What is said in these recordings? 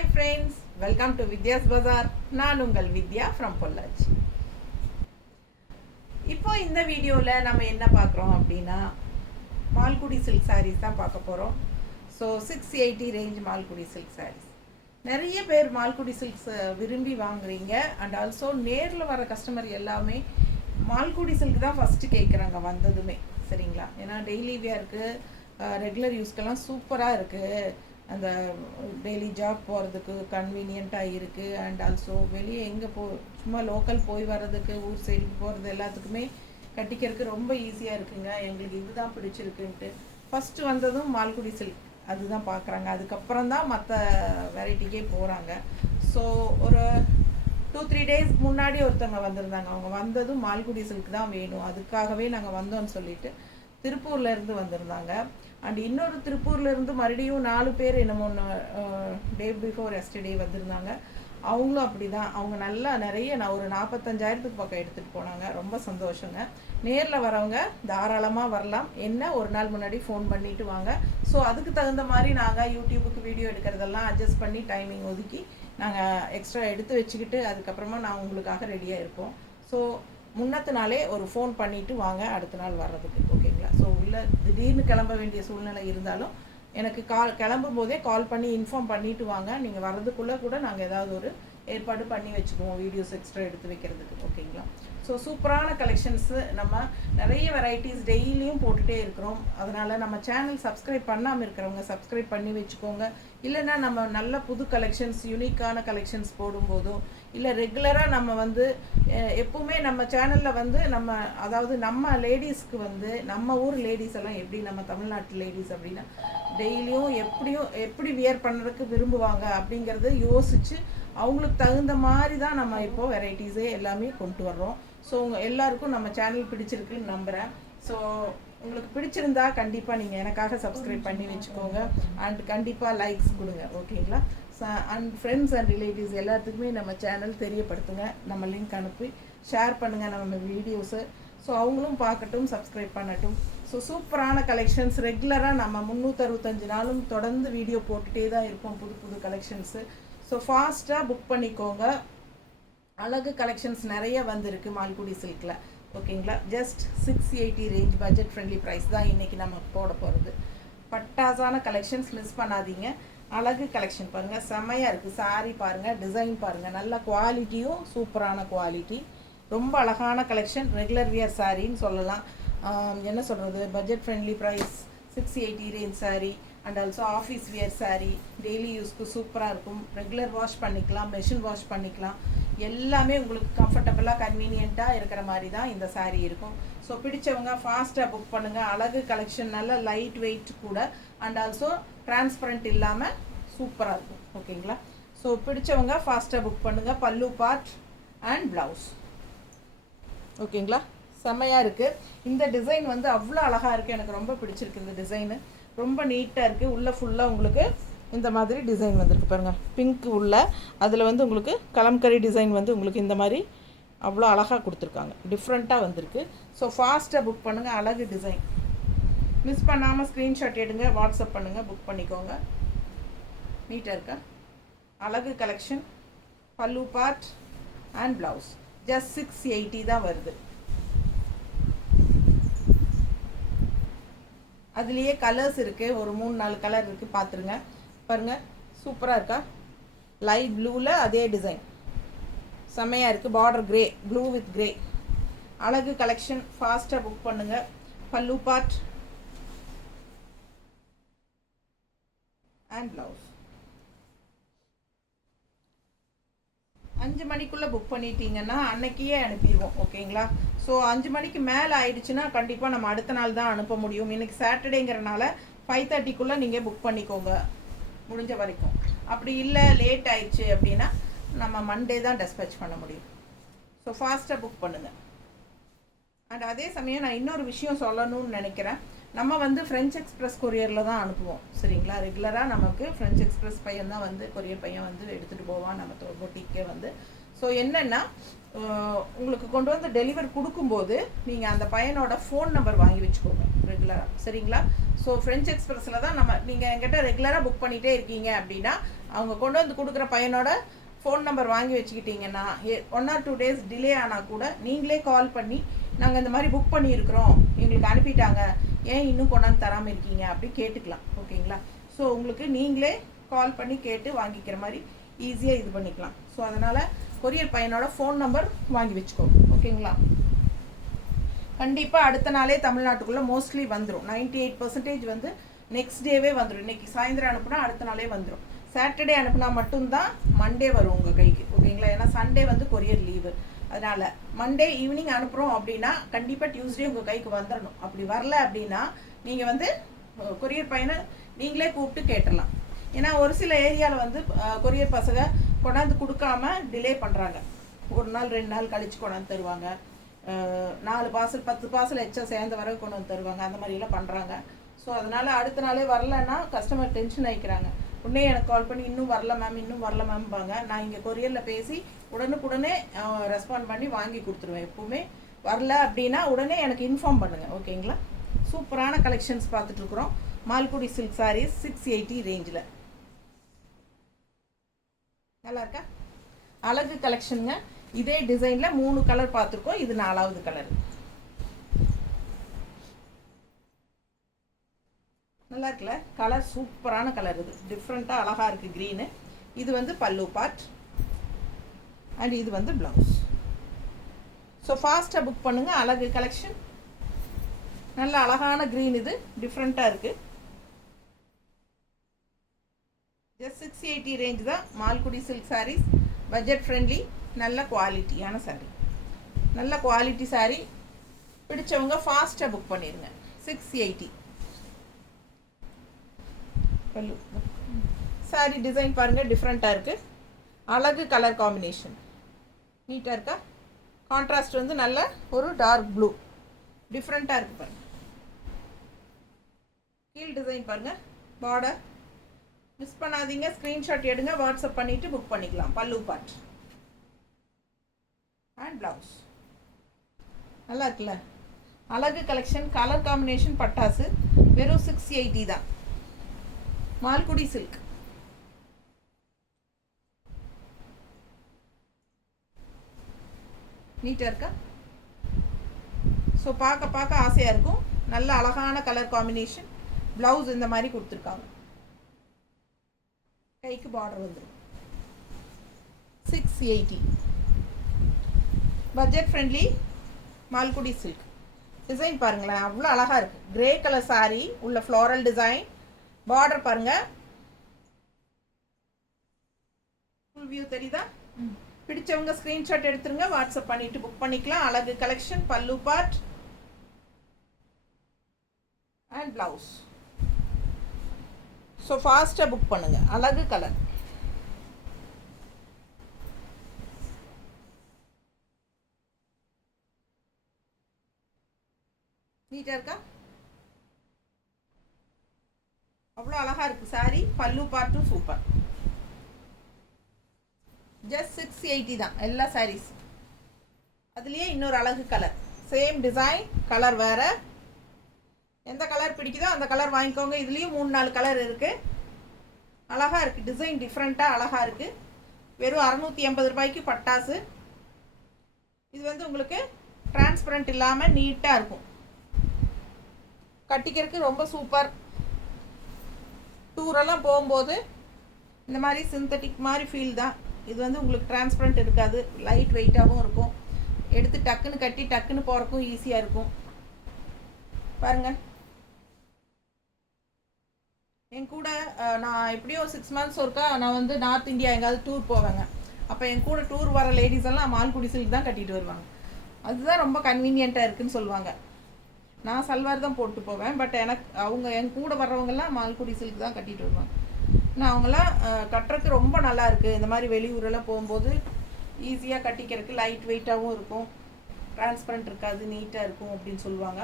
Hi friends, welcome to Vidya's Bazaar. நான் உங்கள் வித்யா from Pollachi. இப்போ இந்த வீடியோவில் நம்ம என்ன பார்க்குறோம் அப்படின்னா மால்குடி சில்க் சாரீஸ் தான் பார்க்க போகிறோம். So 680 range Malgudi silk saris. நிறைய பேர் மால்குடி சில்க்ஸ் விரும்பி வாங்குறீங்க. அண்ட் ஆல்சோ நேரில் வர கஸ்டமர் எல்லாமே மால்குடி சில்க் தான் ஃபஸ்ட்டு கேட்குறாங்க வந்ததுமே, சரிங்களா? ஏன்னா டெய்லி வியருக்கு ரெகுலர் யூஸ்க்கெல்லாம் சூப்பராக இருக்குது. அந்த டெய்லி ஜாப் போகிறதுக்கு கன்வீனியண்ட்டாக இருக்குது. அண்ட் ஆல்சோ வெளியே எங்கே சும்மா லோக்கல் போய் வர்றதுக்கு, ஊர் சைடு போகிறது எல்லாத்துக்குமே கட்டிக்கிறதுக்கு ரொம்ப ஈஸியாக இருக்குங்க. எங்களுக்கு இதுதான் பிடிச்சிருக்குன்ட்டு ஃபஸ்ட்டு வந்ததும் மால்குடி சில்க் அதுதான் பார்க்குறாங்க. அதுக்கப்புறம் தான் மற்ற வெரைட்டிக்கே போகிறாங்க. ஸோ ஒரு 2-3 டேஸ் முன்னாடி ஒருத்தவங்க வந்திருந்தாங்க. அவங்க வந்ததும் மால்குடி சில்க் தான் வேணும், அதுக்காகவே நாங்கள் வந்தோம்னு சொல்லிட்டு திருப்பூர்லேருந்து வந்திருந்தாங்க. அண்ட் இன்னொரு திருப்பூர்லேருந்து மறுபடியும் 4 பேர் என்னமோ டே பிஃபோர் எஸ்டர்டே வந்திருந்தாங்க. அவங்களும் அப்படி தான். அவங்க நல்லா நிறைய ஒரு 45,000 பக்கம் எடுத்துகிட்டு போனாங்க. ரொம்ப சந்தோஷங்க. நேரில் வரவங்க தாராளமாக வரலாம். என்ன ஒரு நாள் முன்னாடி ஃபோன் பண்ணிவிட்டு வாங்க. ஸோ அதுக்கு தகுந்த மாதிரி நாங்கள் யூடியூபுக்கு வீடியோ எடுக்கிறதெல்லாம் அட்ஜஸ்ட் பண்ணி டைமிங் ஒதுக்கி நாங்கள் எக்ஸ்ட்ரா எடுத்து வச்சுக்கிட்டு அதுக்கப்புறமா நான் உங்களுக்காக ரெடியாக இருப்போம். ஸோ முன்னத்து நாளே ஒரு ஃபோன் பண்ணிவிட்டு வாங்க அடுத்த நாள் வர்றதுக்கு, ஓகேங்களா? ஸோ உள்ள திடீர்னு கிளம்ப வேண்டிய சூழ்நிலை இருந்தாலும் எனக்கு கிளம்பும் போதே கால் பண்ணி இன்ஃபார்ம் பண்ணிவிட்டு வாங்க. நீங்கள் வர்றதுக்குள்ளே கூட நாங்கள் ஏதாவது ஒரு ஏற்பாடு பண்ணி வச்சுக்குவோம் வீடியோஸ் எக்ஸ்ட்ரா எடுத்து வைக்கிறதுக்கு, ஓகேங்களா? ஸோ சூப்பரான கலெக்ஷன்ஸு நம்ம நிறைய வெரைட்டிஸ் டெய்லியும் போட்டுகிட்டே இருக்கிறோம். அதனால் நம்ம சேனல் சப்ஸ்கிரைப் பண்ணாமல் இருக்கிறவங்க சப்ஸ்கிரைப் பண்ணி வச்சுக்கோங்க. இல்லைன்னா நம்ம நல்ல புது கலெக்ஷன்ஸ், யூனிக்கான கலெக்ஷன்ஸ் போடும்போதோ இல்லை ரெகுலராக நம்ம எப்பவுமே நம்ம சேனலில் நம்ம அதாவது நம்ம லேடிஸ்க்கு நம்ம ஊர் லேடிஸ் எல்லாம் எப்படி, நம்ம தமிழ்நாட்டு லேடிஸ் அப்படின்னா டெய்லியும் எப்படி வியர் பண்ணுறதுக்கு விரும்புவாங்க அப்படிங்கிறத யோசித்து அவங்களுக்கு தகுந்த மாதிரி தான் நம்ம இப்போது வெரைட்டிஸே எல்லாமே கொண்டு வர்றோம். ஸோ உங்கள் எல்லாருக்கும் நம்ம சேனல் பிடிச்சிருக்குன்னு நம்புகிறேன். ஸோ உங்களுக்கு பிடிச்சிருந்தா கண்டிப்பாக நீங்கள் எனக்காக சப்ஸ்கிரைப் பண்ணி வச்சுக்கோங்க. அண்ட் கண்டிப்பாக லைக்ஸ் கொடுங்க, ஓகேங்களா? அண்ட் ஃப்ரெண்ட்ஸ் அண்ட் ரிலேட்டிவ்ஸ் எல்லாத்துக்குமே நம்ம சேனல் தெரியப்படுத்துங்க. நம்ம லிங்க் அனுப்பி ஷேர் பண்ணுங்கள் நம்ம வீடியோஸு. ஸோ அவங்களும் பார்க்கட்டும், சப்ஸ்கிரைப் பண்ணட்டும். ஸோ சூப்பரான கலெக்ஷன்ஸ் ரெகுலராக நம்ம 365 நாளும் தொடர்ந்து வீடியோ போட்டுகிட்டே தான் இருப்போம், புது புது கலெக்ஷன்ஸு. ஸோ ஃபாஸ்ட்டாக புக் பண்ணிக்கோங்க. அழகு கலெக்ஷன்ஸ் நிறைய வந்திருக்கு மால்குடி சில்கில், ஓகேங்களா? Just 680 range budget friendly price தான் இன்றைக்கி நம்ம போட போகிறது. பட்டாசான கலெக்ஷன்ஸ் மிஸ் பண்ணாதீங்க. அழகு கலெக்ஷன் பாருங்கள், செம்மையாக இருக்குது. சாரீ பாருங்கள், டிசைன் பாருங்கள், நல்ல குவாலிட்டியும் சூப்பரான குவாலிட்டி. ரொம்ப அழகான கலெக்ஷன். ரெகுலர் வியர் சாரின்னு சொல்லலாம். என்ன சொல்கிறது, budget friendly price 680 range sari. And also office wear sari, daily யூஸ்க்கு சூப்பராக இருக்கும். ரெகுலர் வாஷ் பண்ணிக்கலாம், மெஷின் வாஷ் பண்ணிக்கலாம். எல்லாமே உங்களுக்கு கம்ஃபர்டபுளாக கன்வீனியண்ட்டாக இருக்கிற மாதிரி தான் இந்த சாரீ இருக்கும். ஸோ பிடிச்சவங்க ஃபாஸ்ட்டாக புக் பண்ணுங்கள். அழகு கலெக்ஷன், நல்ல லைட் வெயிட் கூட. அண்ட் ஆல்சோ டிரான்ஸ்பரண்ட் இல்லாமல் சூப்பராக இருக்கும், ஓகேங்களா? ஸோ பிடிச்சவங்க ஃபாஸ்ட்டாக புக் பண்ணுங்கள். பல்லு பார்ட் அண்ட் ப்ளவுஸ், ஓகேங்களா? செம்மையாக இருக்குது. இந்த டிசைன் அவ்வளோ அழகாக இருக்குது. எனக்கு ரொம்ப பிடிச்சிருக்கு இந்த டிசைனு. ரொம்ப நீட்டாக இருக்குது. உள்ளே ஃபுல்லாக உங்களுக்கு இந்த மாதிரி டிசைன் வந்திருக்கு பாருங்கள். பிங்க் உள்ள அதில் உங்களுக்கு கலம்கரி டிசைன் உங்களுக்கு இந்த மாதிரி அவ்வளோ அழகாக கொடுத்துருக்காங்க. டிஃப்ரெண்ட்டாக வந்திருக்கு. ஸோ ஃபாஸ்ட்டாக புக் பண்ணுங்கள். அழகு டிசைன் மிஸ் பண்ணாமல் ஸ்க்ரீன்ஷாட் எடுங்க, வாட்ஸ்அப் பண்ணுங்கள், புக் பண்ணிக்கோங்க. நீட்டாக இருக்கா? அழகு கலெக்ஷன். பல்லு பார்ட் அண்ட் ப்ளவுஸ் ஜஸ்ட் 680 தான் வருது. அதுலேயே கலர்ஸ் இருக்குது, ஒரு 3-4 கலர் இருக்குது, பார்த்துருங்க. பாருங்கள், சூப்பராக இருக்கா? லைட் ப்ளூவில் அதே டிசைன் செம்மையாக இருக்குது. Border grey, blue with grey. அழகு கலெக்ஷன். ஃபாஸ்ட்டாக புக் பண்ணுங்கள். பல்லு பார்ட் அண்ட் ப்ளவுஸ் 5 மணிக்குள்ளே புக் பண்ணிட்டீங்கன்னா அன்னைக்கே அனுப்பிடுவோம், ஓகேங்களா? ஸோ 5 மணிக்கு மேலே ஆயிடுச்சுன்னா கண்டிப்பாக நம்ம அடுத்த நாள் தான் அனுப்ப முடியும். இன்றைக்கி சாட்டர்டேங்கிறனால 5:30க்குள்ளே நீங்கள் புக் பண்ணிக்கோங்க முடிஞ்ச வரைக்கும். அப்படி இல்லை லேட் ஆயிடுச்சு அப்படின்னா நம்ம மண்டே தான் டெஸ்பேச் பண்ண முடியும். ஸோ ஃபாஸ்ட்டாக புக் பண்ணுங்கள். அண்ட் அதே சமயம் நான் இன்னொரு விஷயம் சொல்லணும்னு நினைக்கிறேன். நம்ம ஃப்ரெஞ்ச் எக்ஸ்பிரஸ் கொரியரில் தான் அனுப்புவோம், சரிங்களா? ரெகுலராக நமக்கு ஃப்ரெஞ்ச் எக்ஸ்பிரஸ் பையன் தான் கொரியர் பையன் எடுத்துகிட்டு போவான் நம்ம பொட்டிக்கே ஸோ என்னென்னா உங்களுக்கு கொண்டு வந்து டெலிவரி கொடுக்கும்போது நீங்கள் அந்த பையனோட ஃபோன் நம்பர் வாங்கி வச்சுக்கோங்க ரெகுலராக, சரிங்களா? ஸோ ஃப்ரெஞ்ச் எக்ஸ்பிரஸில் தான் நீங்கள் என்கிட்ட ரெகுலராக புக் பண்ணிகிட்டே இருக்கீங்க அப்படின்னா அவங்க கொண்டு வந்து கொடுக்குற பையனோட ஃபோன் நம்பர் வாங்கி வச்சுக்கிட்டிங்கன்னா 1 or 2 days டிலே ஆனால் கூட நீங்களே கால் பண்ணி நாங்கள் இந்த மாதிரி புக் பண்ணியிருக்கிறோம், எங்களுக்கு அனுப்பிட்டாங்க, ஏன் இன்னும் கொண்டாந்து தராமல் இருக்கீங்க அப்படி கேட்டுக்கலாம். ஓகேங்களா? ஸோ உங்களுக்கு நீங்களே கால் பண்ணி கேட்டு வாங்கிக்கிற மாதிரி ஈஸியாக இது பண்ணிக்கலாம். ஸோ அதனால் கொரியர் பையனோட ஃபோன் நம்பர் வாங்கி வச்சுக்கோங்க. ஓகேங்களா? கண்டிப்பாக அடுத்த நாளே தமிழ்நாட்டுக்குள்ளே மோஸ்ட்லி வந்துடும். 98% வந்து நெக்ஸ்ட் டேவே வந்துடும். இன்றைக்கி சாயந்தரம் அனுப்புனா அடுத்த நாளே வந்துடும். சாட்டர்டே அனுப்புனா மட்டும்தான் மண்டே வரும் உங்கள் கைக்கு. ஓகேங்களா? ஏன்னா சண்டே வந்து கொரியர் லீவு. அதனால் மண்டே ஈவினிங் அனுப்புகிறோம் அப்படின்னா கண்டிப்பாக டியூஸ்டே உங்கள் கைக்கு வந்துடணும். அப்படி வரல அப்படின்னா நீங்கள் வந்து கொரியர் பையனை நீங்களே கூப்பிட்டு கேட்டுடலாம். ஏன்னா ஒரு சில ஏரியாவில் வந்து கொரியர் பசங்க கொண்டாந்து கொடுக்காம டிலே பண்ணுறாங்க. 1 நாள் 2 நாள் கழித்து கொண்டாந்து தருவாங்க. 4 பார்சல் 10 பார்சல் எச்சா சேர்ந்த வரை கொண்டு வந்து தருவாங்க. அந்த மாதிரிலாம் பண்ணுறாங்க. ஸோ அதனால் அடுத்த நாளே வரலன்னா கஸ்டமர் டென்ஷன் ஆகிக்கிறாங்க. உடனே எனக்கு கால் பண்ணி இன்னும் வரல மேம், இன்னும் வரல மேம்பாங்க. நான் இங்கே கொரியரில் பேசி உடனுக்குடனே ரெஸ்பாண்ட் பண்ணி வாங்கி கொடுத்துருவேன். எப்போவுமே வரல அப்படின்னா உடனே எனக்கு இன்ஃபார்ம் பண்ணுங்கள். ஓகேங்களா? சூப்பரான கலெக்ஷன்ஸ் பார்த்துட்ருக்குறோம். மால்குடி சில்க் சாரீஸ் 680 ரேஞ்சில். நல்லா இருக்கா? அழகு கலெக்ஷனுங்க. இதே டிசைனில் 3 கலர் பார்த்துருக்கோம். இது 4வது கலர். நல்லா இருக்குல்ல? கலர் சூப்பரான கலர். இது டிஃப்ரெண்ட்டாக அழகாக இருக்குது. க்ரீனு. இது வந்து பல்லு பார்ட் அண்ட் இது வந்து ப்ளவுஸ். ஸோ ஃபாஸ்ட்டாக புக் பண்ணுங்கள். அழகு கலெக்ஷன் நல்ல அழகான க்ரீன். இது டிஃப்ரெண்ட்டாக இருக்குது. ஜஸ்ட் 680 ரேஞ்ச் தான். Malgudi silk saris budget friendly, நல்ல குவாலிட்டியான சாரீ. நல்ல குவாலிட்டி சாரீ. பிடிச்சவங்க ஃபாஸ்ட்டாக புக் பண்ணிடுங்க. 680 பல்லு. சாரீ டிசைன் பாருங்கள், டிஃப்ரெண்ட்டாக இருக்குது. அழகு கலர் காம்பினேஷன் நீட்டாக இருக்கா? கான்ட்ராஸ்ட் வந்து நல்ல ஒரு டார்க் ப்ளூ டிஃப்ரெண்ட்டாக இருக்குது பாருங்கள். கீழ் டிசைன் பாருங்கள், பார்டர் மிஸ் பண்ணாதீங்க. ஸ்க்ரீன்ஷாட் எடுங்க, வாட்ஸ்அப் பண்ணிவிட்டு புக் பண்ணிக்கலாம். பல்லு பார்ட் அண்ட் ப்ளவுஸ். நல்லா இருக்குல்ல? அழகு கலெக்ஷன். கலர் காம்பினேஷன் பட்டாசு. வெறும் 680 தான். மால்குடி சில்க். நீட்டாக இருக்கா? ஸோ பார்க்க ஆசையாக இருக்கும். நல்ல அழகான கலர் காம்பினேஷன். ப்ளவுஸ் இந்த மாதிரி கொடுத்துருக்காங்க. கைக்கு பார்டர் வந்துடும். 680 budget friendly Malgudi silk. Design பாருங்களேன், அவ்வளோ அழகாக இருக்குது. கிரே கலர் சாரீ உள்ள ஃப்ளாரல் டிசைன். பார்டர் பாருங்கள், ஃபுல் வியூ தெரியுதா? பிடிச்சவங்க ஸ்க்ரீன்ஷாட் எடுத்துருங்க, வாட்ஸ்அப் பண்ணிவிட்டு புக் பண்ணிக்கலாம். அழகு கலெக்ஷன். பல்லு பார்ட் அண்ட் ப்ளவுஸ். ஸோ ஃபாஸ்ட்டாக புக் பண்ணுங்கள். அழகு கலர். நீட்டாக இருக்கா? அவ்வளோ அழகாக இருக்குது சாரீ. பல்லு பார்ட்டும் சூப்பர். ஜஸ்ட் 680 தான் எல்லா சாரீஸ். அதுலேயே இன்னொரு அழகு கலர். சேம் டிசைன், கலர் வேறு. எந்த கலர் பிடிக்குதோ அந்த கலர் வாங்கிக்கோங்க. இதுலேயும் 3-4 கலர் இருக்குது. அழகாக இருக்குது. டிசைன் டிஃப்ரெண்ட்டாக அழகாக இருக்குது. வெறும் 680 ரூபாய்க்கு பட்டாசு. இது வந்து உங்களுக்கு டிரான்ஸ்பரண்ட் இல்லாமல் நீட்டாக இருக்கும். கட்டிக்கிறதுக்கு ரொம்ப சூப்பர். டூரெல்லாம் போகும்போது இந்த மாதிரி சிந்தட்டிக் மாதிரி ஃபீல் தான். இது வந்து உங்களுக்கு டிரான்ஸ்பரண்ட் இருக்காது. லைட் வெயிட்டாகவும் இருக்கும். எடுத்து டக்குன்னு கட்டி டக்குன்னு போகிறக்கும் ஈஸியாக இருக்கும். பாருங்கள், என் கூட நான் எப்படியும் 6 months ஒருக்கா நான் வந்து நார்த் இந்தியா எங்கேயாவது டூர் போவேங்க. அப்போ என் கூட டூர் வர லேடிஸ் எல்லாம் மால்குடி சில்க் தான் கட்டிட்டு வருவாங்க. அதுதான் ரொம்ப கன்வீனியண்ட்டாக இருக்குதுன்னு சொல்லுவாங்க. நான் சல்வார் தான் போட்டு போவேன். பட் அவங்க என் கூட வர்றவங்கெல்லாம் மால்குடி சில்க் தான் கட்டிட்டு வருவாங்க. நான் அவங்களாம் கட்டுறதுக்கு ரொம்ப நல்லா இருக்குது. இந்த மாதிரி வெளியூரெல்லாம் போகும்போது ஈஸியாக கட்டிக்கிறதுக்கு லைட் வெயிட்டாகவும் இருக்கும், டிரான்ஸ்பரண்ட் இருக்காது, நீட்டாக இருக்கும் அப்படின்னு சொல்லுவாங்க.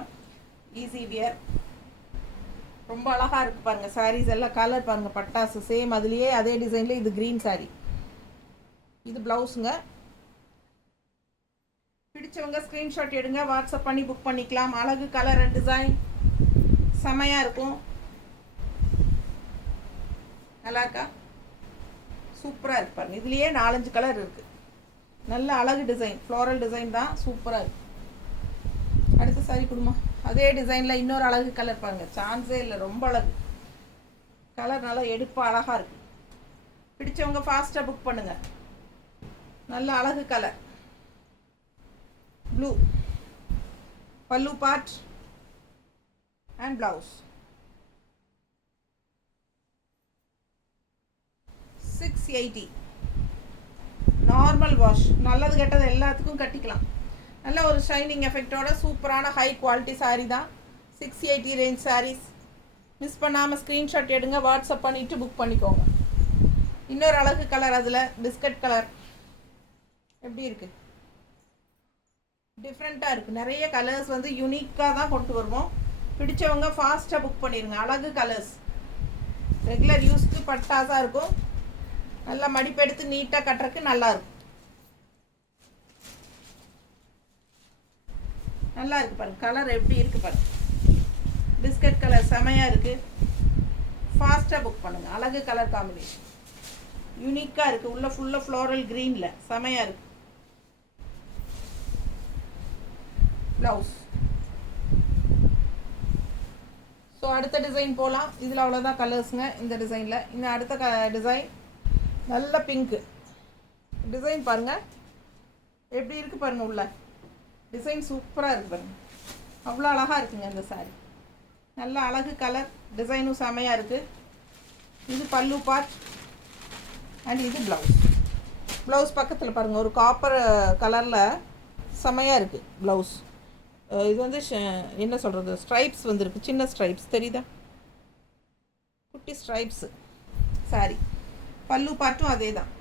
Easy wear. ரொம்ப அழகாக இருக்குது பாருங்கள். சாரீஸ் எல்லாம் கலர் பாருங்கள், பட்டாசு சேம். அதுலேயே அதே டிசைனில் இது க்ரீன் சாரீ. இது ப்ளவுஸுங்க. பிடிச்சவங்க ஸ்க்ரீன்ஷாட் எடுங்க, வாட்ஸ்அப் பண்ணி புக் பண்ணிக்கலாம். அழகு கலர் அண்ட் டிசைன் செமையாக இருக்கும். நல்லா இருக்கா? சூப்பராக இருக்கு பாருங்க. இதுலேயே 4-5 கலர் இருக்குது. நல்ல அழகு டிசைன், ஃப்ளோரல் டிசைன் தான், சூப்பராக இருக்குது. அடுத்த சாரி கொடுமா. அதே டிசைனில் இன்னொரு அழகு கலர் பாருங்கள், சான்ஸே இல்லை, ரொம்ப அழகு கலர், நல்லா எடுப்பாக அழகாக இருக்குது. பிடிச்சவங்க ஃபாஸ்ட்டாக புக் பண்ணுங்கள். நல்ல அழகு கலர் ப்ளூ, பல்லு part and blouse. 680. Normal wash, நல்லது கெட்டது எல்லாத்துக்கும் கட்டிக்கலாம். நல்ல ஒரு ஷைனிங் எஃபெக்டோட சூப்பரான ஹை குவாலிட்டி சாரீ தான். 680 ரேஞ்ச் சாரீஸ். மிஸ் பண்ணாமல் ஸ்க்ரீன்ஷாட் எடுங்க, வாட்ஸ்அப் பண்ணிவிட்டு புக் பண்ணிக்கோங்க. இன்னொரு அழகு கலர், அதில் பிஸ்கட் கலர் எப்படி இருக்குது, டிஃப்ரெண்ட்டாக இருக்குது. நிறைய கலர்ஸ் வந்து யூனிக்காக தான் கொண்டு வருவோம். பிடிச்சவங்க ஃபாஸ்ட்டாக புக் பண்ணிடுங்க. அழகு கலர்ஸ், ரெகுலர் யூஸ்க்கு பட்டாசாக இருக்கும். நல்லா மடிப்பெடுத்து நீட்டாக கட்டுறதுக்கு நல்லாயிருக்கும். நல்லா இருக்குது பாருங்கள், கலர் எப்படி இருக்குது பாருங்கள். பிஸ்கட் கலர் செமையாக இருக்குது. ஃபாஸ்ட்டாக புக் பண்ணுங்கள். அழகு கலர் காம்பினேஷன் யூனிக்காக இருக்குது. உள்ள ஃபுல்லாக ஃப்ளோரல் க்ரீனில் செமையாக இருக்குது. ப்ளவுஸ். ஸோ அடுத்த டிசைன் போகலாம். இதில் அவ்வளோதான் கலர்ஸுங்க இந்த டிசைனில். இன்னும் அடுத்த டிசைன் நல்ல பிங்க்கு டிசைன் பாருங்கள், எப்படி இருக்குது பாருங்கள். உள்ள டிசைன் சூப்பராக இருக்குது பாருங்கள், அவ்வளோ அழகாக இருக்குங்க இந்த சாரீ. நல்ல அழகு கலர், டிசைனும் செமையாக இருக்குது. இது பல்லு பார்ட் அண்ட் இது ப்ளவுஸ். ப்ளவுஸ் பக்கத்தில் பாருங்கள், ஒரு காப்பர் கலரில் செமையாக இருக்குது ப்ளவுஸ். இது வந்து என்ன சொல்கிறது, ஸ்ட்ரைப்ஸ் வந்துருக்கு, சின்ன ஸ்ட்ரைப்ஸ் தெரியுதா, குட்டி ஸ்ட்ரைப்ஸு சாரி. பல்லு பார்ட்டும் அதே தான்.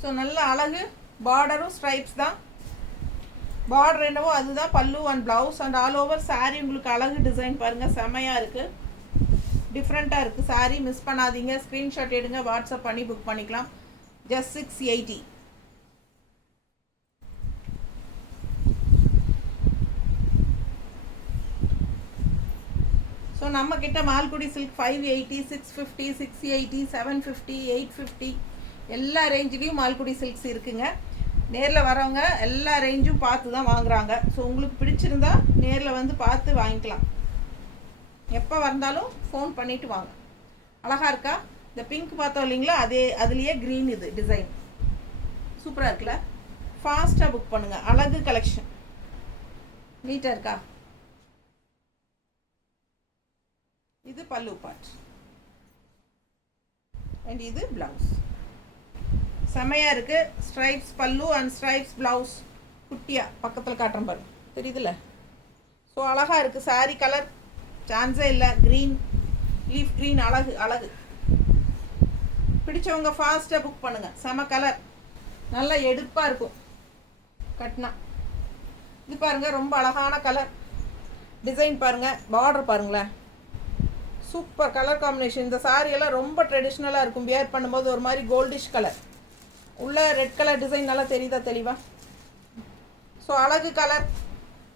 ஸோ நல்ல அழகு, பார்டரும் ஸ்ட்ரைப்ஸ் தான். பார்டர் என்னவோ அதுதான் பல்லு and blouse. And all over sari உங்களுக்கு அழகு டிசைன் பாருங்கள், செமையாக இருக்குது, டிஃப்ரெண்ட்டாக இருக்குது சாரீ. மிஸ் பண்ணாதீங்க, ஸ்க்ரீன்ஷாட் எடுங்க, வாட்ஸ்அப் பண்ணி புக் பண்ணிக்கலாம். ஜஸ்ட் 680. ஸோ நம்மக்கிட்ட மால்குடி சில்க் 580, 650, 680, 750, 850 எல்லா ரேஞ்சிலையும் மால்குடி சில்க்ஸ் இருக்குங்க. நேரில் வரவங்க எல்லா ரேஞ்சும் பார்த்து தான் வாங்குகிறாங்க. ஸோ உங்களுக்கு பிடிச்சிருந்தா நேரில் வந்து பார்த்து வாங்கிக்கலாம். எப்போ வந்தாலும் ஃபோன் பண்ணிவிட்டு வாங்க. அழகாக இருக்கா? இந்த பிங்க் பார்த்தோம் இல்லைங்களா, அதுலேயே க்ரீன் இது டிசைன் சூப்பராக இருக்குல்ல. ஃபாஸ்ட்டாக புக் பண்ணுங்கள். அழகு கலெக்ஷன் நீட்டாக இருக்கா? இது பல்லு பார்ட் அண்ட் இது ப்ளவுஸ். செமையாக இருக்குது. ஸ்ட்ரைப்ஸ் பல்லு அண்ட் ஸ்ட்ரைப்ஸ் ப்ளவுஸ். குட்டியாக பக்கத்தில் காட்டுறேன் பாருங்க, தெரியுதுல்ல? ஸோ அழகாக இருக்குது சாரீ. கலர் சான்ஸே இல்லை, க்ரீன், லீஃப் க்ரீன், அழகு அழகு. பிடிச்சவங்க ஃபாஸ்ட்டாக புக் பண்ணுங்கள். செம கலர், நல்லா எடுப்பாக இருக்கும் கட்டினா. இது பாருங்கள், ரொம்ப அழகான கலர் டிசைன் பாருங்கள், பார்டர் பாருங்களேன், சூப்பர் கலர் காம்பினேஷன். இந்த சாரியெல்லாம் ரொம்ப ட்ரெடிஷ்னலாக இருக்கும். வியர் பண்ணும்போது ஒரு மாதிரி கோல்டிஷ் கலர், உள்ள ரெட் கலர் டிசைன் நல்லா தெரியுதா தெளிவாக? ஸோ அழகு கலர்,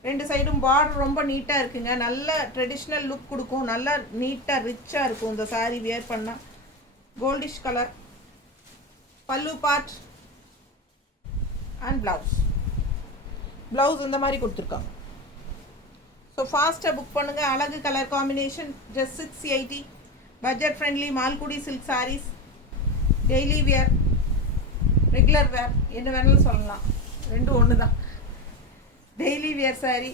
ரெண்டு சைடும் பார்டர் ரொம்ப நீட்டாக இருக்குங்க. நல்ல ட்ரெடிஷ்னல் லுக் கொடுக்கும், நல்லா நீட்டாக ரிச்சாக இருக்கும் இந்த சாரீ வியர் பண்ணால். கோல்டிஷ் கலர் பல்லு பார்ட் அண்ட் ப்ளவுஸ் இந்த மாதிரி கொடுத்துருக்காங்க. ஸோ ஃபாஸ்ட்டாக புக் பண்ணுங்கள். அழகு colour combination. Just 680. Budget friendly Malgudi silk saris. Daily wear, regular wear, என்ன வேணாலும் சொல்லலாம், ரெண்டும் ஒன்று தான். டெய்லி வியர் சாரீ,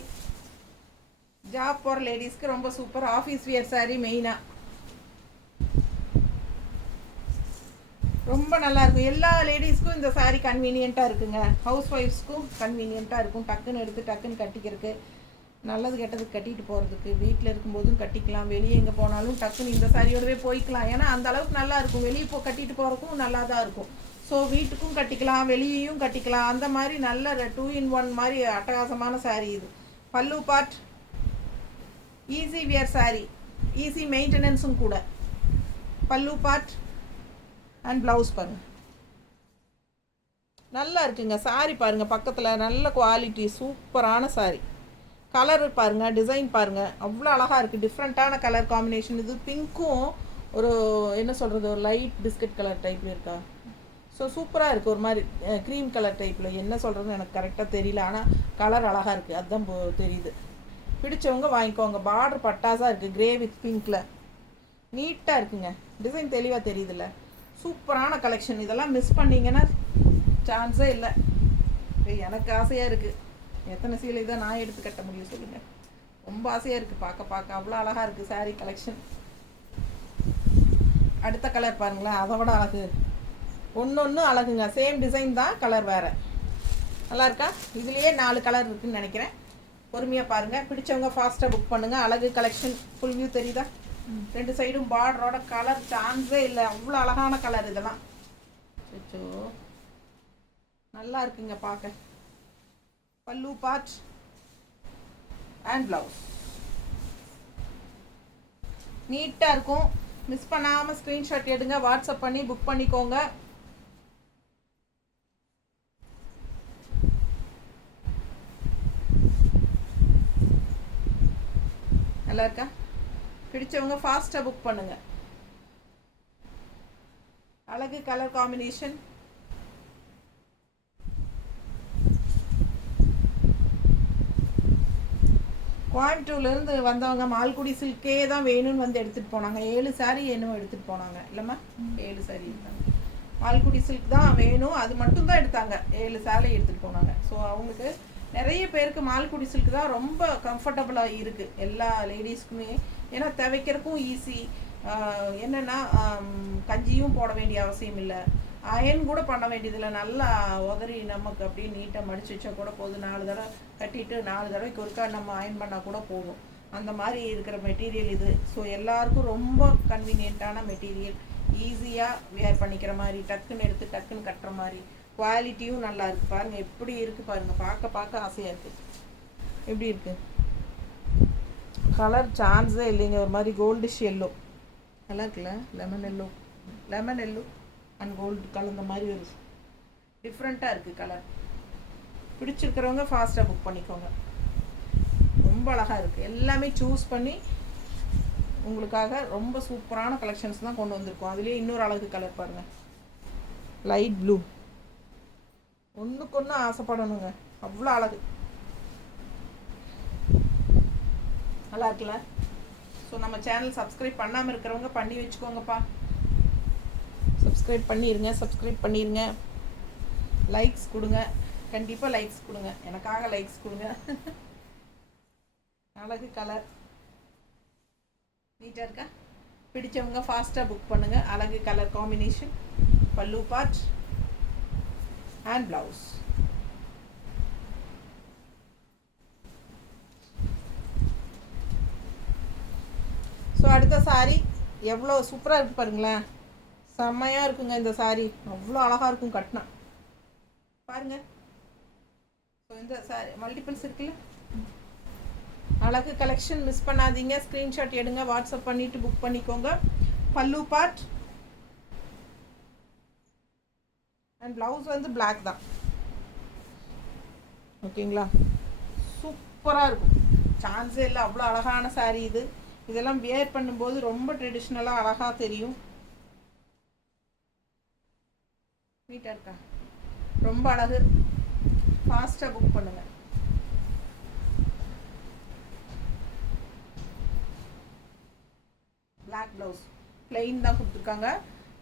ஜாப் போகிற லேடிஸ்க்கு ரொம்ப சூப்பர். ஆஃபீஸ் வியர் சாரீ மெயினாக ரொம்ப நல்லாயிருக்கும். எல்லா லேடிஸ்க்கும் இந்த சாரீ கன்வீனியண்ட்டாக இருக்குங்க. ஹவுஸ் ஒய்ஃப்ஸ்க்கும் கன்வீனியண்ட்டாக இருக்கும். டக்குன்னு எடுத்து டக்குன்னு கட்டிக்கிறதுக்கு, நல்லது கெட்டதுக்கு கட்டிட்டு போகிறதுக்கு, வீட்டில் இருக்கும்போதும் கட்டிக்கலாம், வெளியே எங்கே போனாலும் டக்குன்னு இந்த சாரியோடவே போய்க்கலாம். ஏன்னா அந்த அளவுக்கு நல்லா இருக்கும். வெளியே கட்டிட்டு போகிறதுக்கும் நல்லா தான் இருக்கும். ஸோ வீட்டுக்கும் கட்டிக்கலாம், வெளியேயும் கட்டிக்கலாம். அந்த மாதிரி நல்ல 2-in-1 மாதிரி அட்டகாசமான சாரீ இது. Pallu part easy wear sari, easy மெயின்டெனன்ஸும் கூட. பல்லு பார்ட் அண்ட் ப்ளவுஸ் பாருங்கள், நல்லா இருக்குங்க சாரி பாருங்கள், பக்கத்தில் நல்ல குவாலிட்டி சூப்பரான சாரி. கலர் பாருங்கள், டிசைன் பாருங்கள், அவ்வளோ அழகாக இருக்குது. டிஃப்ரெண்ட்டான கலர் காம்பினேஷன். இது பிங்க்கும் ஒரு என்ன சொல்கிறது, ஒரு லைட் பிஸ்கட் கலர் டைப்பில் இருக்கா. ஸோ சூப்பராக இருக்குது. ஒரு மாதிரி க்ரீம் கலர் டைப்பில், என்ன சொல்கிறதுன்னு எனக்கு கரெக்டாக தெரியல. ஆனால் கலர் அழகாக இருக்குது, அதுதான் தெரியுது. பிடிச்சவங்க வாங்கிக்கோங்க. பார்டர் பட்டாஸாக இருக்குது, க்ரே வித் பிங்க்கில் நீட்டாக இருக்குங்க. டிசைன் தெளிவாக தெரியுதுல்ல. சூப்பரான கலெக்ஷன். இதெல்லாம் மிஸ் பண்ணிங்கன்னா சான்ஸே இல்லை. எனக்கு ஆசையாக இருக்குது. எத்தனை சீலை தான் நான் எடுத்து கட்ட முடியும் சொல்லுங்கள். ரொம்ப ஆசையாக இருக்குது பார்க்க அவ்வளோ அழகாக இருக்குது சாரீ கலெக்ஷன். அடுத்த கலர் பாருங்களேன், அதை விட அழகு. ஒன்று அழகுங்க. சேம் டிசைன் தான், கலர் வேறு. நல்லா இருக்கா? இதுலேயே 4 கலர் இருக்குதுன்னு நினைக்கிறேன். பொறுமையாக பாருங்கள். பிடிச்சவங்க ஃபாஸ்ட்டாக புக் பண்ணுங்கள். அழகு கலெக்ஷன். ஃபுல் வியூ தெரியுதா? 2 சைடும் பார்டரோட கலர் சான்ஸே இல்லை. அவ்வளோ அழகான கலர் இதெல்லாம். அச்சோ நல்லா இருக்குங்க பார்க்க. பல்லு பார்ட் அண்ட் ப்ளவுஸ் நீட்டாக இருக்கும். மிஸ் பண்ணாமல் ஸ்க்ரீன்ஷாட் எடுங்க, வாட்ஸ்அப் பண்ணி புக் பண்ணிக்கோங்க. நல்லா இருக்கா? பிடிச்சவங்க ஃபாஸ்ட்டாக புக் பண்ணுங்கள். அழகு கலர் காம்பினேஷன். கோயம்புத்தூர்லேருந்து வந்தவங்க மால்குடி சில்கே தான் வேணும்னு வந்து எடுத்துகிட்டு போனாங்க. 7 சாரீ என்னமோ எடுத்துகிட்டு போனாங்க இல்லைம்மா? 7 சாரீ எடுத்தாங்க. மால்குடி சில்க் தான் வேணும், அது மட்டும்தான் எடுத்தாங்க. 7 சாரீ எடுத்துகிட்டு போனாங்க. ஸோ அவங்களுக்கு நிறைய பேருக்கு மால்குடி சில்க் தான் ரொம்ப கம்ஃபர்டபுளாக இருக்குது எல்லா லேடிஸ்க்குமே. ஏன்னா துவைக்கிறதுக்கும் ஈஸி. என்னென்னா கஞ்சியும் போட வேண்டிய அவசியம் இல்லை, அயன் கூட பண்ண வேண்டியதில்லை. நல்லா உதறி நமக்கு அப்படியே நீட்டாக மடித்து வச்சா கூட போதும். 4 தடவை கட்டிட்டு 4 தடவைக்கு ஒருக்கா நம்ம அயன் பண்ணால் கூட போதும். அந்த மாதிரி இருக்கிற மெட்டீரியல் இது. ஸோ எல்லாருக்கும் ரொம்ப கன்வீனியண்ட்டான மெட்டீரியல். ஈஸியாக வேர் பண்ணிக்கிற மாதிரி, டக்குன்னு எடுத்து டக்குன்னு கட்டுற மாதிரி. குவாலிட்டியும் நல்லா இருக்குது. பாருங்கள் எப்படி இருக்குது பாருங்கள். பார்க்க ஆசையாக இருக்குது. எப்படி இருக்குது கலர்? சான்ஸே இல்லைங்க. ஒரு மாதிரி கோல்டிஷ் எல்லோ நல்லா இருக்குல்ல. லெமன் எல்லோ அண்ட் கோல்டு கலந்த மாதிரி ஒரு டிஃப்ரெண்ட்டாக இருக்குது கலர். பிடிச்சிருக்கிறவங்க ஃபாஸ்ட்டாக புக் பண்ணிக்கோங்க. ரொம்ப அழகாக இருக்குது. எல்லாமே சூஸ் பண்ணி உங்களுக்காக ரொம்ப சூப்பரான கலெக்ஷன்ஸ் தான் கொண்டு வந்திருக்கோம். அதுலேயே இன்னொரு அழகு கலர் பாருங்கள், லைட் ப்ளூ. ஒன்றுக்கு ஆசைப்படணுங்க, அவ்வளோ அழகு. நல்லா இருக்குல்ல? ஸோ நம்ம சேனல் சப்ஸ்கிரைப் பண்ணாமல் இருக்கிறவங்க பண்ணி வச்சுக்கோங்கப்பா. சப்ஸ்கிரைப் பண்ணிடுங்க. லைக்ஸ் கொடுங்க, கண்டிப்பாக லைக்ஸ் கொடுங்க. எனக்காக லைக்ஸ் கொடுங்க. அழகு கலர் நீட்டாக இருக்கா? பிடிச்சவங்க ஃபாஸ்ட்டாக புக் பண்ணுங்கள். அழகு கலர் காம்பினேஷன். பல்லு பார்ட் அண்ட் ப்ளவுஸ். ஸோ அடுத்த சாரீ எவ்வளோ சூப்பராக இருக்குது பாருங்களேன். செம்மையாக இருக்குங்க இந்த சாரீ. அவ்வளோ அழகாக இருக்கும் கட்டினா பாருங்கள். ஸோ இந்த சாரீ மல்டிபிள்ஸ் இருக்குல்ல. அழகு கலெக்ஷன் மிஸ் பண்ணாதீங்க. ஸ்க்ரீன்ஷாட் எடுங்க, வாட்ஸ்அப் பண்ணிவிட்டு புக் பண்ணிக்கோங்க. பல்லு பார்ட் அண்ட் ப்ளவுஸ் வந்து பிளாக் தான். ஓகேங்களா? சூப்பராக இருக்கும், சான்ஸே இல்லை. அவ்வளோ அழகான சாரீ இது. இதெல்லாம் வியர் பண்ணும்போது ரொம்ப ட்ரெடிஷ்னலாக அழகாக தெரியும். நீட்டாக இருக்கா? ரொம்ப அழகு. ஃபாஸ்ட்டாக புக் பண்ணுங்கள். பிளாக் ப்ளவுஸ் பிளெயின் தான் கொடுத்துருக்காங்க.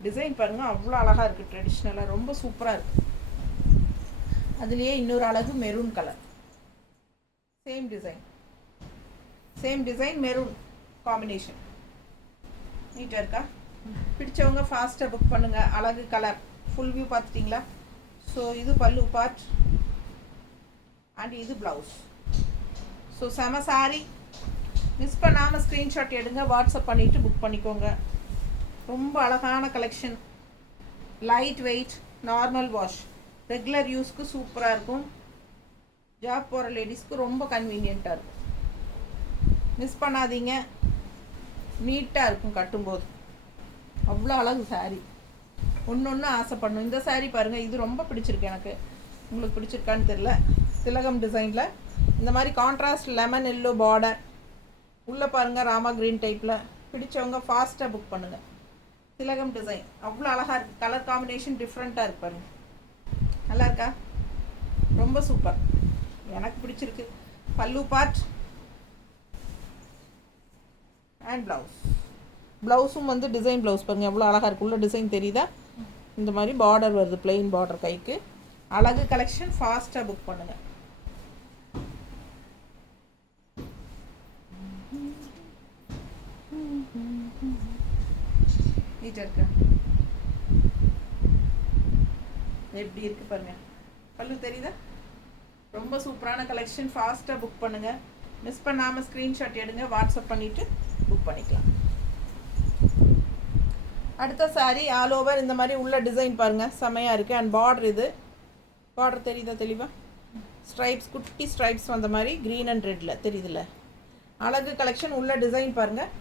டிசைன் பாருங்கள், அவ்வளோ அழகாக இருக்குது. ட்ரெடிஷ்னலாக ரொம்ப சூப்பராக இருக்குது. அதுலேயே இன்னொரு அழகு maroon colour. Same design maroon combination. நீட்டாக இருக்கா? பிடிச்சவங்க ஃபாஸ்ட்டாக புக் பண்ணுங்கள். அழகு கலர். ஃபுல் வியூ பார்த்துட்டிங்களா? ஸோ இது பல்லு பார்ட் அண்ட் இது ப்ளவுஸ். ஸோ செம சாரி. மிஸ் பண்ணாமல் ஸ்க்ரீன்ஷாட் எடுங்க, வாட்ஸ்அப் பண்ணிவிட்டு புக் பண்ணிக்கோங்க. ரொம்ப அழகான collection. Light weight, normal wash, regular யூஸ்க்கு சூப்பராக இருக்கும். ஜாப் போகிற லேடிஸ்க்கு ரொம்ப கன்வீனியண்ட்டாக இருக்கும். மிஸ் பண்ணாதீங்க. நீட்டாக இருக்கும் கட்டும்போது. அவ்வளோ அழகு சாரி. ஒன்று ஒன்று ஆசைப்படணும். இந்த saree பாருங்கள், இது ரொம்ப பிடிச்சிருக்கு எனக்கு. உங்களுக்கு பிடிச்சிருக்கான்னு தெரில. திலகம் டிசைனில் இந்த மாதிரி கான்ட்ராஸ்ட் லெமன் எல்லோ பார்டர் உள்ளே பாருங்கள், ராமா க்ரீன் டைப்பில். பிடிச்சவங்க ஃபாஸ்ட்டாக புக் பண்ணுங்கள். திலகம் டிசைன் அவ்வளோ அழகாக இருக்குது. கலர் காம்பினேஷன் டிஃப்ரெண்ட்டாக இருக்கு பாருங்கள். நல்லா இருக்கா? ரொம்ப சூப்பர், எனக்கு பிடிச்சிருக்கு. பல்லு பார்ட் அண்ட் ப்ளவுஸும் வந்து டிசைன் ப்ளவுஸ் பாருங்கள் எவ்வளோ அழகாக இருக்குது. உள்ள டிசைன் தெரியுதா? இந்த மாதிரி பார்டர் வருது, பிளெயின் பார்டர் கைக்கு. அழகு கலெக்ஷன், ஃபாஸ்ட்டாக புக் பண்ணுங்கள். நீட்டாக இருக்கா? எப்படி இருக்குது பாருங்கள். பல்லு தெரியுதா? ரொம்ப சூப்பரான கலெக்ஷன். ஃபாஸ்ட்டாக புக் பண்ணுங்கள். மிஸ் பண்ணாமல் ஸ்க்ரீன்ஷாட் எடுங்க, வாட்ஸ்அப் பண்ணிவிட்டு புக் பண்ணிக்கலாம். அடுத்த saree ஆல் ஓவர் இந்த மாதிரி உள்ள டிசைன் பாருங்கள், செமையாக இருக்குது. அண்ட் பார்டர், இது பார்டர் தெரியுதா தெளிவாக? ஸ்ட்ரைப்ஸ், குட்டி ஸ்ட்ரைப்ஸ் வந்த மாதிரி க்ரீன் அண்ட் ரெட்டில் தெரியுதுல்ல? அழகு கலெக்ஷன். உள்ள டிசைன் பாருங்கள்,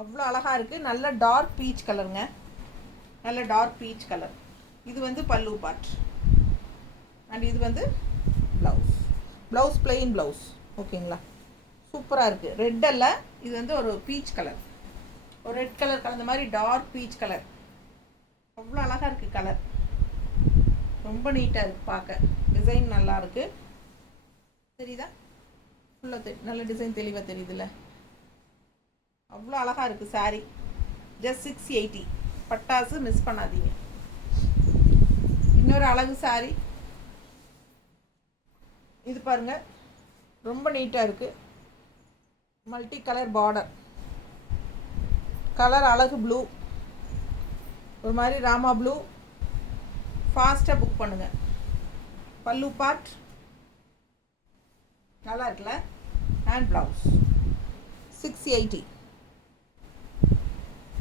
அவ்வளோ அழகாக இருக்குது. நல்ல டார்க் பீச் கலருங்க, நல்ல டார்க் பீச் கலர். இது வந்து பல்லு பார்ட் அண்ட் இது வந்து ப்ளவுஸ் பிளெயின் ப்ளவுஸ். ஓகேங்களா? சூப்பராக இருக்குது. ரெட் அல்ல, இது வந்து ஒரு பீச் கலர், ஒரு ரெட் கலர் கலந்த மாதிரி டார்க் பீச் கலர். அவ்வளோ அழகாக இருக்குது கலர். ரொம்ப நீட்டாக இருக்குது பார்க்க. டிசைன் நல்லா இருக்குது. தெரியுதா? ஃபுல்லாக நல்ல டிசைன் தெளிவாக தெரியுதுல்ல? அவ்வளோ அழகாக இருக்குது saree. ஜஸ்ட் 680. பட்டாசு, மிஸ் பண்ணாதீங்க. இன்னொரு அழகு saree இது பாருங்கள், ரொம்ப நீட்டாக இருக்குது. மல்டி கலர் பார்டர், கலர் அழகு ப்ளூ, ஒரு மாதிரி ராமா ப்ளூ. ஃபாஸ்ட்டாக புக் பண்ணுங்கள். பல்லு பார்ட் நல்லா இருக்குல்ல? And blouse 680.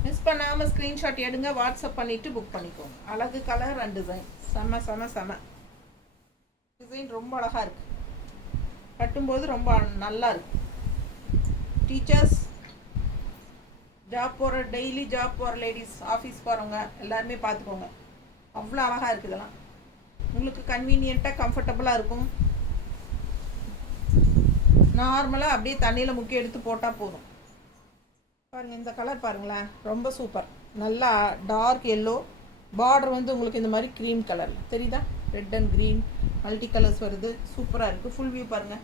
மிஸ் பண்ணாமல் ஸ்க்ரீன்ஷாட் எடுங்க, வாட்ஸ்அப் பண்ணிவிட்டு புக் பண்ணிக்கோங்க. அழகு கலர் அண்ட் டிசைன் செம. டிசைன் ரொம்ப அழகாக இருக்குது. கட்டும்போது ரொம்ப நல்லா இருக்கு. டீச்சர்ஸ், ஜாப் போகிற, டெய்லி ஜாப் போகிற லேடிஸ், ஆஃபீஸ் போகிறவங்க எல்லாருமே பார்த்துக்கோங்க. அவ்வளோ அழகாக இருக்குது. இதெல்லாம் உங்களுக்கு கன்வீனியண்ட்டாக கம்ஃபர்டபுளாக இருக்கும். நார்மலாக அப்படியே தண்ணியில் முக்கி எடுத்து போட்டால் போதும். பாருங்கள், இந்த கலர் பாருங்களேன், ரொம்ப சூப்பர். நல்லா டார்க் எல்லோ பார்டர் வந்து உங்களுக்கு இந்த மாதிரி க்ரீம் கலரில் தெரியுதா? Red and green multi colours வருது. சூப்பராக இருக்குது. ஃபுல் வியூ பாருங்கள்,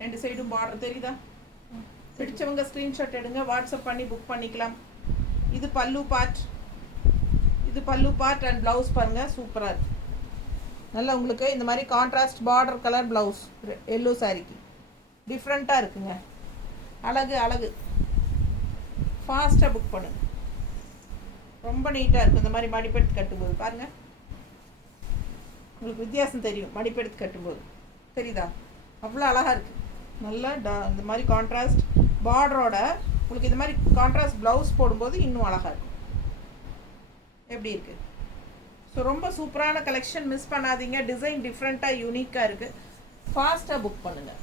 ரெண்டு சைடும் பார்டர் தெரியுதா? பிடிச்சவங்க ஸ்க்ரீன்ஷாட் எடுங்க, வாட்ஸ்அப் பண்ணி புக் பண்ணிக்கலாம். இது பல்லு பார்ட் அண்ட் ப்ளவுஸ் பாருங்கள், சூப்பராக இருக்குது. நல்லா உங்களுக்கு இந்த மாதிரி contrast border colour blouse yellow சாரிக்கு டிஃப்ரெண்ட்டாக இருக்குங்க. அழகு. ஃபாஸ்ட்டாக புக் பண்ணுங்க. ரொம்ப நீட்டாக இருக்கும். இந்த மாதிரி மடிப்பெடுத்து கட்டும்போது பாருங்கள், உங்களுக்கு வித்தியாசம் தெரியும். மடிப்பெடுத்து கட்டும்போது தெரியுதா? அவ்வளோ அழகாக இருக்குது. நல்லா இந்த மாதிரி கான்ட்ராஸ்ட் பார்டரோட உங்களுக்கு இந்த மாதிரி கான்ட்ராஸ்ட் ப்ளவுஸ் போடும்போது இன்னும் அழகாக இருக்கும். எப்படி இருக்குது? ஸோ ரொம்ப சூப்பரான கலெக்ஷன், மிஸ் பண்ணாதீங்க. டிசைன் டிஃப்ரெண்ட்டாக யூனிக்காக இருக்குது. ஃபாஸ்ட்டாக புக் பண்ணுங்கள்.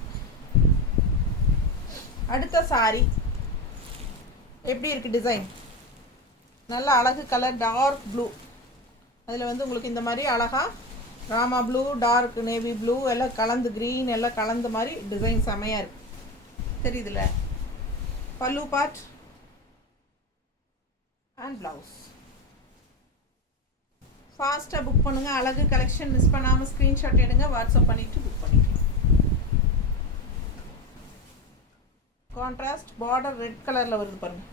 அடுத்த saree எப்படி இருக்குது? டிசைன் நல்ல அழகு கலர், டார்க் ப்ளூ. அதில் வந்து உங்களுக்கு இந்த மாதிரி அழகாக Rama blue, dark navy blue எல்லாம் கலந்து, க்ரீன் எல்லாம் கலந்த மாதிரி டிசைன் செமையாக இருக்குது. தெரியுதுல்ல? பல்லு பார்ட் அண்ட் ப்ளவுஸ். ஃபாஸ்ட்டாக புக் பண்ணுங்கள். அழகு கலெக்ஷன், மிஸ் பண்ணாமல் ஸ்க்ரீன்ஷாட் எடுங்க, வாட்ஸ்அப் பண்ணிவிட்டு புக் பண்ணிக்கலாம். கான்ட்ராஸ்ட் பார்டர் ரெட் கலரில் வருது பாருங்கள்,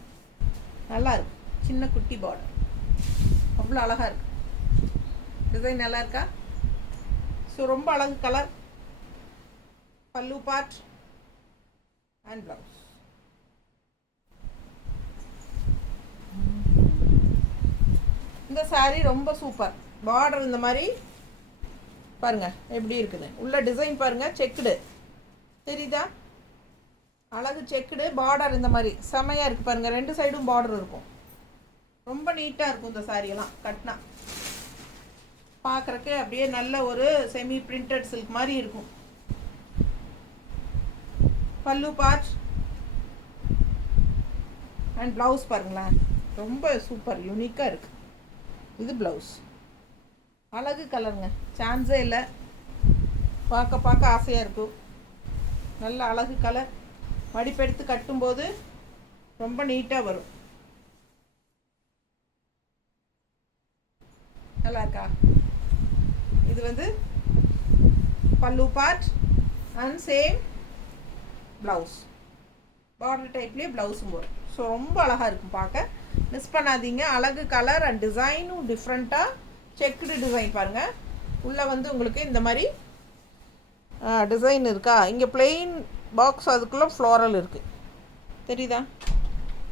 நல்லா இருக்கு. சின்ன குட்டி பார்டர் அவ்வளோ அழகாக இருக்குது. டிசைன் நல்லா இருக்கா? ஸோ ரொம்ப அழகு கலர். பல்லு பார்ட் அண்ட் ப்ளவுஸ். இந்த saree ரொம்ப சூப்பர். பார்டர் இந்த மாதிரி பாருங்கள் எப்படி இருக்குது. உள்ள டிசைன் பாருங்கள், செக்குடு தெரியுதா? அழகு செக்குடு பார்டர் இந்த மாதிரி செமையாக இருக்குது பாருங்கள். ரெண்டு சைடும் பார்டர் இருக்கும். ரொம்ப நீட்டாக இருக்கும் இந்த சாரியெல்லாம் கட்டினா. பார்க்குறக்கு அப்படியே நல்ல ஒரு செமி பிரிண்டட் சில்க் மாதிரி இருக்கும். பல்லு பார்ட் அண்ட் ப்ளவுஸ் பாருங்களேன், ரொம்ப சூப்பர் யூனிக்காக இருக்குது. இது ப்ளவுஸ். அழகு கலருங்க, சான்ஸே இல்லை. பார்க்க பார்க்க ஆசையாக இருக்கும். நல்ல அழகு கலர். மடிப்பெடுத்து கட்டும்போது ரொம்ப நீட்டாக வரும். நல்லா இருக்கா? இது வந்து pallu part and same blouse. Border டைப்லேயே ப்ளவுஸும் வரும். ஸோ ரொம்ப அழகாக இருக்கும் பார்க்க. மிஸ் பண்ணாதீங்க. அழகு கலர் அண்ட் டிசைனும் டிஃப்ரெண்ட்டாக செக்குடு டிசைன் பாருங்கள். உள்ளே வந்து உங்களுக்கு இந்த மாதிரி டிசைன் இருக்கா. இங்கே பிளெயின் பாக்ஸ், அதுக்குள்ளே ஃப்ளோரல் இருக்குது, தெரியுதா?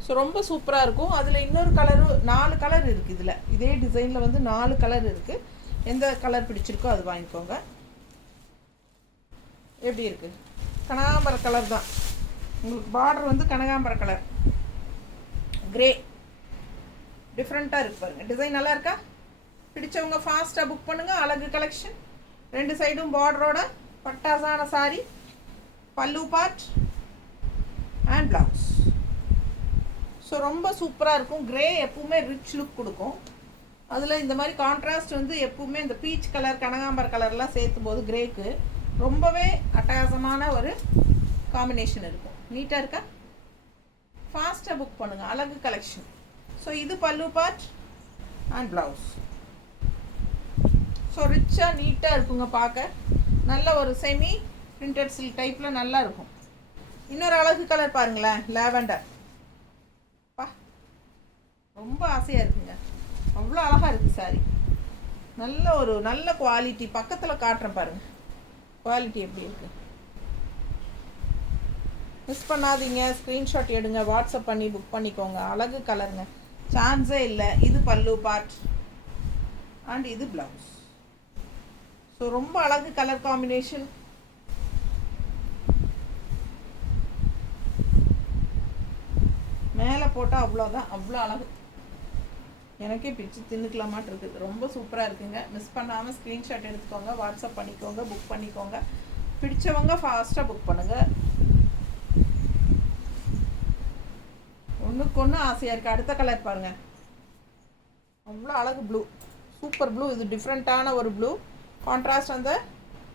ஸோ ரொம்ப சூப்பராக இருக்கும். அதில் இன்னொரு கலரு, 4 கலர் இருக்குது இதில். இதே டிசைனில் வந்து 4 கலர் இருக்குது. எந்த கலர் பிடிச்சிருக்கோ அது வாங்கிக்கோங்க. எப்படி இருக்குது? கனகாம்பர கலர் தான் உங்களுக்கு. பார்டர் வந்து கனகாம்பர கலர், கிரே, டிஃப்ரெண்ட்டாக இருக்கு பாருங்கள். டிசைன் நல்லா இருக்கா? பிடிச்சவங்க ஃபாஸ்ட்டாக புக் பண்ணுங்கள். அழகு கலெக்ஷன். 2 சைடும் பார்டரோட பட்டாசான சாரி, பல்லு பார்ட் அண்ட் ப்ளவுஸ். ஸோ ரொம்ப சூப்பராக இருக்கும். கிரே எப்பவுமே ரிச் லுக் கொடுக்கும். அதில் இந்த மாதிரி கான்ட்ராஸ்ட் வந்து எப்பவுமே இந்த பீச் கலர், கனகாம்பர கலர்லாம் சேர்த்தும் போது கிரேக்கு ரொம்பவே அட்டகாசமான ஒரு காம்பினேஷன் இருக்கும். நீட்டாக இருக்கா? ஃபாஸ்ட்டாக புக் பண்ணுங்கள். அழகு கலெக்ஷன். ஸோ இது pallu part and blouse. So ரிச்சாக நீட்டாக இருக்குங்க பார்க்க. நல்ல ஒரு செமி பிரிண்டட் சில்க் டைப்பில் நல்லா இருக்கும். இன்னொரு அழகு கலர் பாருங்களேன், லாவெண்டர். பா, ரொம்ப ஆசையாக இருக்குங்க. அவ்வளோ அழகாக இருக்குது சாரி. நல்ல குவாலிட்டி. பக்கத்தில் காட்டுறேன் பாருங்கள் குவாலிட்டி எப்படி இருக்குது. மிஸ் பண்ணாதீங்க. ஸ்க்ரீன்ஷாட் எடுங்க, வாட்ஸ்அப் பண்ணி புக் பண்ணிக்கோங்க. அழகு கலருங்க, சான்ஸே இல்லை. இது பல்லு பார்ட் அண்ட் இது ப்ளவுஸ். ஸோ ரொம்ப அழகு கலர் காம்பினேஷன். மேலே போட்டால் அவ்வளோதான், அவ்வளோ அழகு. எனக்கே பிச்சு தின்னுக்கலாமாட்டு இருக்குது. ரொம்ப சூப்பராக இருக்குங்க. மிஸ் பண்ணாமல் ஸ்க்ரீன்ஷாட் எடுத்துக்கோங்க, வாட்ஸ்அப் பண்ணிக்கோங்க, புக் பண்ணிக்கோங்க. பிடிச்சவங்க ஃபாஸ்ட்டாக புக் பண்ணுங்கள். ஒன்றுக்கு ஒன்று ஆசையாக இருக்குது. அடுத்த கலர் பாருங்கள், அவ்வளோ அழகு. Blue, super blue. இது டிஃப்ரெண்ட்டான ஒரு ப்ளூ. கான்ட்ராஸ்ட் அந்த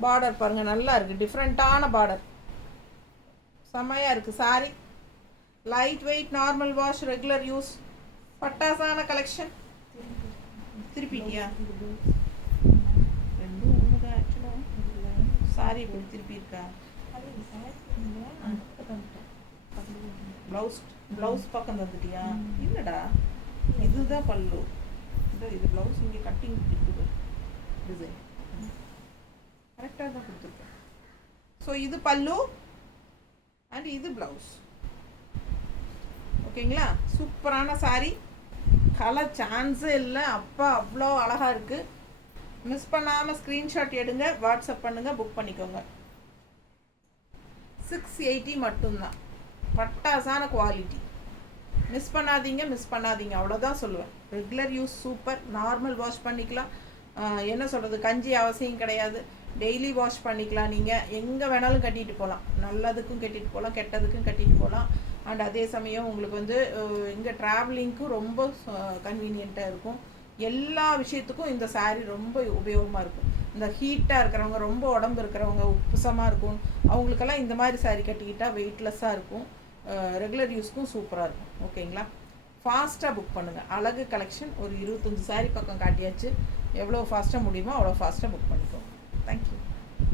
பார்டர் பாருங்கள், நல்லா இருக்குது. டிஃப்ரெண்ட்டான பார்டர், செம்மையாக இருக்குது. Sari light weight, normal wash, regular use, பட்டாசான கலெக்ஷன். திருப்பிட்டியா? ரெண்டும் ஒன்று ஆக்சுவலாக. சாரி இப்படி திருப்பி இருக்கா? ப்ளவுஸ் பக்கம் தந்துட்டியா? இல்லைடா, இதுதான் பல்லு. இது ப்ளவுஸ். இங்கே கட்டிங் இருக்குது டிசைன் கரெக்டாக தான் கொடுத்துருக்கேன். ஸோ இது பல்லு அண்ட் இது ப்ளவுஸ். ஓகேங்களா? சூப்பரான சாரி. கலர் சான்ஸே இல்லை. அப்பா அவ்வளோ அழகாக இருக்குது. மிஸ் பண்ணாமல் ஸ்க்ரீன்ஷாட் எடுங்க, வாட்ஸ்அப் பண்ணுங்கள், புக் பண்ணிக்கோங்க. 680 மட்டும்தான். பட்டாசான குவாலிட்டி. மிஸ் பண்ணாதீங்க. அவ்வளோதான் சொல்லுவேன். Regular use super. Normal wash பண்ணிக்கலாம். என்ன சொல்கிறது, கஞ்சி அவசியம் கிடையாது. டெய்லி வாஷ் பண்ணிக்கலாம். நீங்கள் எங்கே வேணாலும் கட்டிட்டு போகலாம். நல்லதுக்கும் கட்டிட்டு போகலாம், கெட்டதுக்கும் கட்டிட்டு போகலாம். அண்ட் அதே சமயம் உங்களுக்கு வந்து இங்கே ட்ராவலிங்க்கும் ரொம்ப கன்வீனியண்ட்டாக இருக்கும். எல்லா விஷயத்துக்கும் இந்த சாரீ ரொம்ப உபயோகமாக இருக்கும். இந்த ஹீட்டாக இருக்கிறவங்க, ரொம்ப உடம்பு இருக்கிறவங்க, உப்புசமாக இருக்கும், அவங்களுக்கெல்லாம் இந்த மாதிரி சாரீ கட்டிக்கிட்டால் வெயிட்லெஸ்ஸாக இருக்கும். ரெகுலர் யூஸ்க்கும் சூப்பராக இருக்கும். ஓகேங்களா? ஃபாஸ்ட்டாக புக் பண்ணுங்கள். அழகு கலெக்ஷன். ஒரு 25 சாரீ பக்கம் காட்டியாச்சு. எவ்வளோ ஃபாஸ்ட்டாக முடியுமோ அவ்வளோ ஃபாஸ்ட்டாக புக் பண்ணிக்கோங்க. தேங்க்யூ.